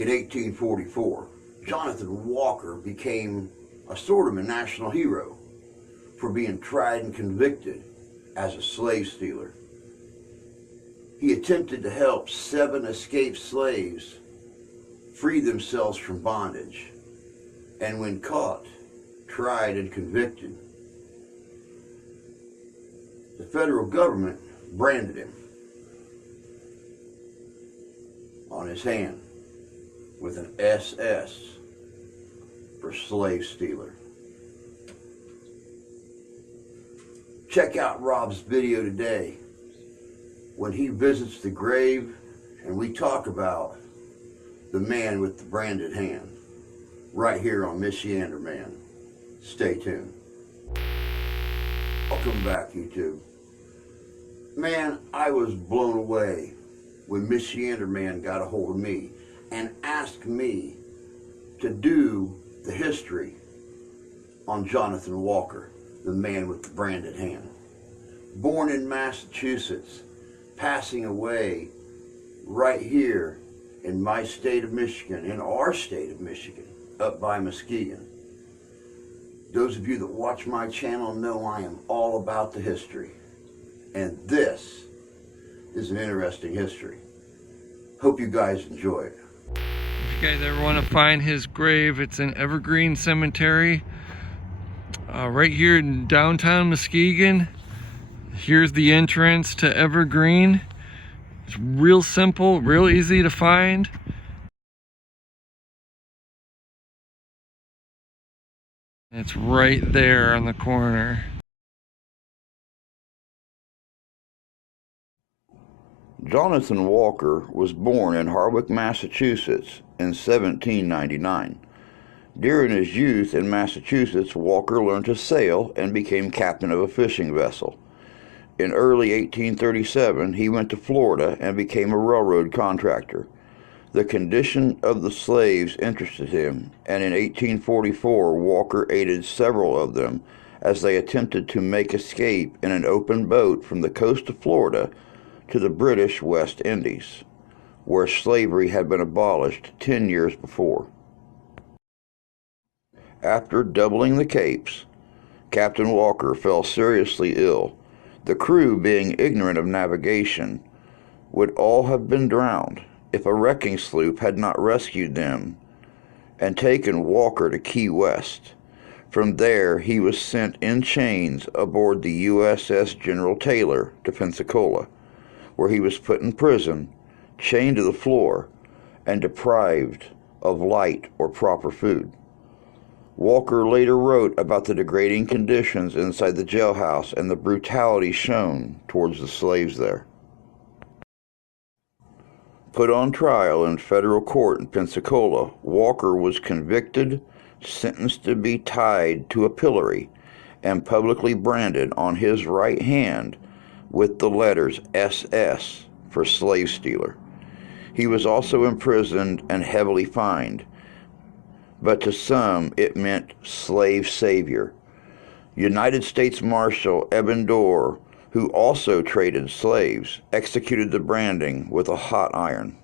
Back in 1844, Jonathan Walker became a sort of a national hero for being tried and convicted as a slave stealer. He attempted to help 7 escaped slaves free themselves from bondage, and when caught, tried and convicted, the federal government branded him on his hand with an SS for slave stealer. Check out Rob's video today when he visits the grave and we talk about the man with the branded hand right here on Misheander Man. Stay tuned. Welcome back, YouTube. Man, I was blown away when Misheander Man got a hold of me and asked me to do the history on Jonathan Walker, the man with the branded hand. Born in Massachusetts, passing away right here in my state of Michigan, in our state of Michigan, up by Muskegon. Those of you that watch my channel know I am all about the history. And this is an interesting history. Hope you guys enjoy it. If you guys ever want to find his grave, it's in Evergreen Cemetery, right here in downtown Muskegon. Here's the entrance to Evergreen. It's real simple, real easy to find. It's right there on the corner. Jonathan Walker was born in Harwick, Massachusetts in 1799. During his youth in Massachusetts, Walker learned to sail and became captain of a fishing vessel. In early 1837, he went to Florida and became a railroad contractor. The condition of the slaves interested him, and in 1844, Walker aided several of them as they attempted to make escape in an open boat from the coast of Florida to the British West Indies, where slavery had been abolished 10 years before. After doubling the Capes, Captain Walker fell seriously ill. The crew, being ignorant of navigation, would all have been drowned if a wrecking sloop had not rescued them and taken Walker to Key West. From there, he was sent in chains aboard the USS General Taylor to Pensacola, where he was put in prison, chained to the floor, and deprived of light or proper food. Walker later wrote about the degrading conditions inside the jailhouse and the brutality shown towards the slaves there. Put on trial in federal court in Pensacola, Walker was convicted, sentenced to be tied to a pillory, and publicly branded on his right hand with the letters SS for slave stealer. He was also imprisoned and heavily fined, but to some it meant slave savior. United States Marshal Eben Dorr, who also traded slaves, executed the branding with a hot iron.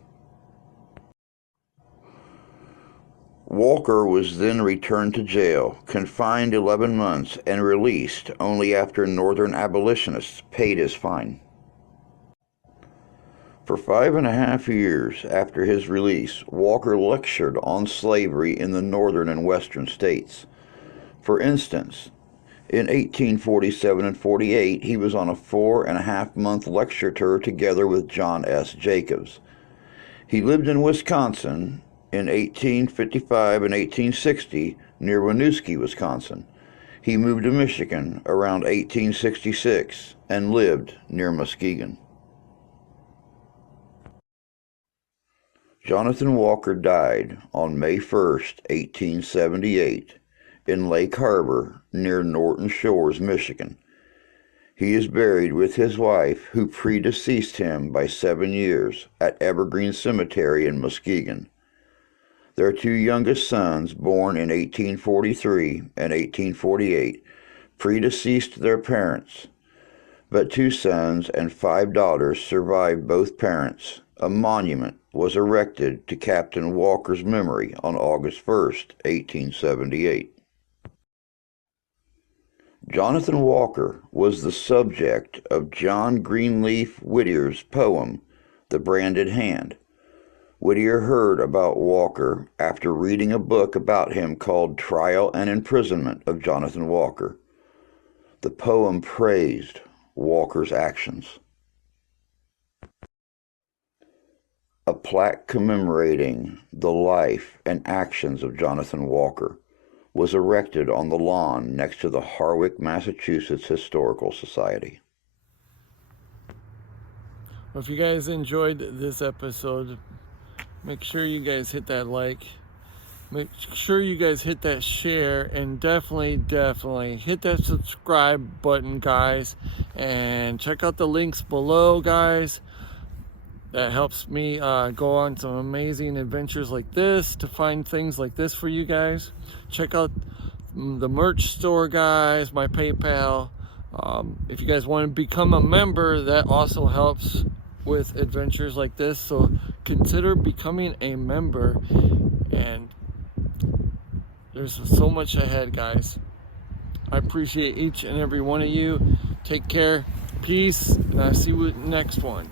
Walker was then returned to jail, confined 11 months, and released only after Northern abolitionists paid his fine. For 5.5 years after his release, Walker lectured on slavery in the northern and western states. For instance, in 1847 and 48, he was on a 4.5-month lecture tour together with John S. Jacobs. He lived in Wisconsin in 1855 and 1860 near Winooski, Wisconsin. He moved to Michigan around 1866 and lived near Muskegon. Jonathan Walker died on May 1st, 1878, in Lake Harbor near Norton Shores, Michigan. He is buried with his wife, who predeceased him by 7 years, at Evergreen Cemetery in Muskegon. Their 2 youngest sons, born in 1843 and 1848, predeceased their parents, but 2 sons and 5 daughters survived both parents. A monument was erected to Captain Walker's memory on August 1st, 1878. Jonathan Walker was the subject of John Greenleaf Whittier's poem, The Branded Hand. Whittier heard about Walker after reading a book about him called Trial and Imprisonment of Jonathan Walker. The poem praised Walker's actions. A plaque commemorating the life and actions of Jonathan Walker was erected on the lawn next to the Harwick, Massachusetts Historical Society. Well, if you guys enjoyed this episode, make sure you guys hit that like, make sure you guys hit that share, and definitely hit that subscribe button, guys, and check out the links below, guys. That helps me go on some amazing adventures like this, to find things like this for you guys. Check out the merch store, guys, my PayPal. If you guys want to become a member, that also helps with adventures like this. So consider becoming a member, and there's so much ahead, guys. I appreciate each and every one of you. Take care, peace, and I'll see you next one.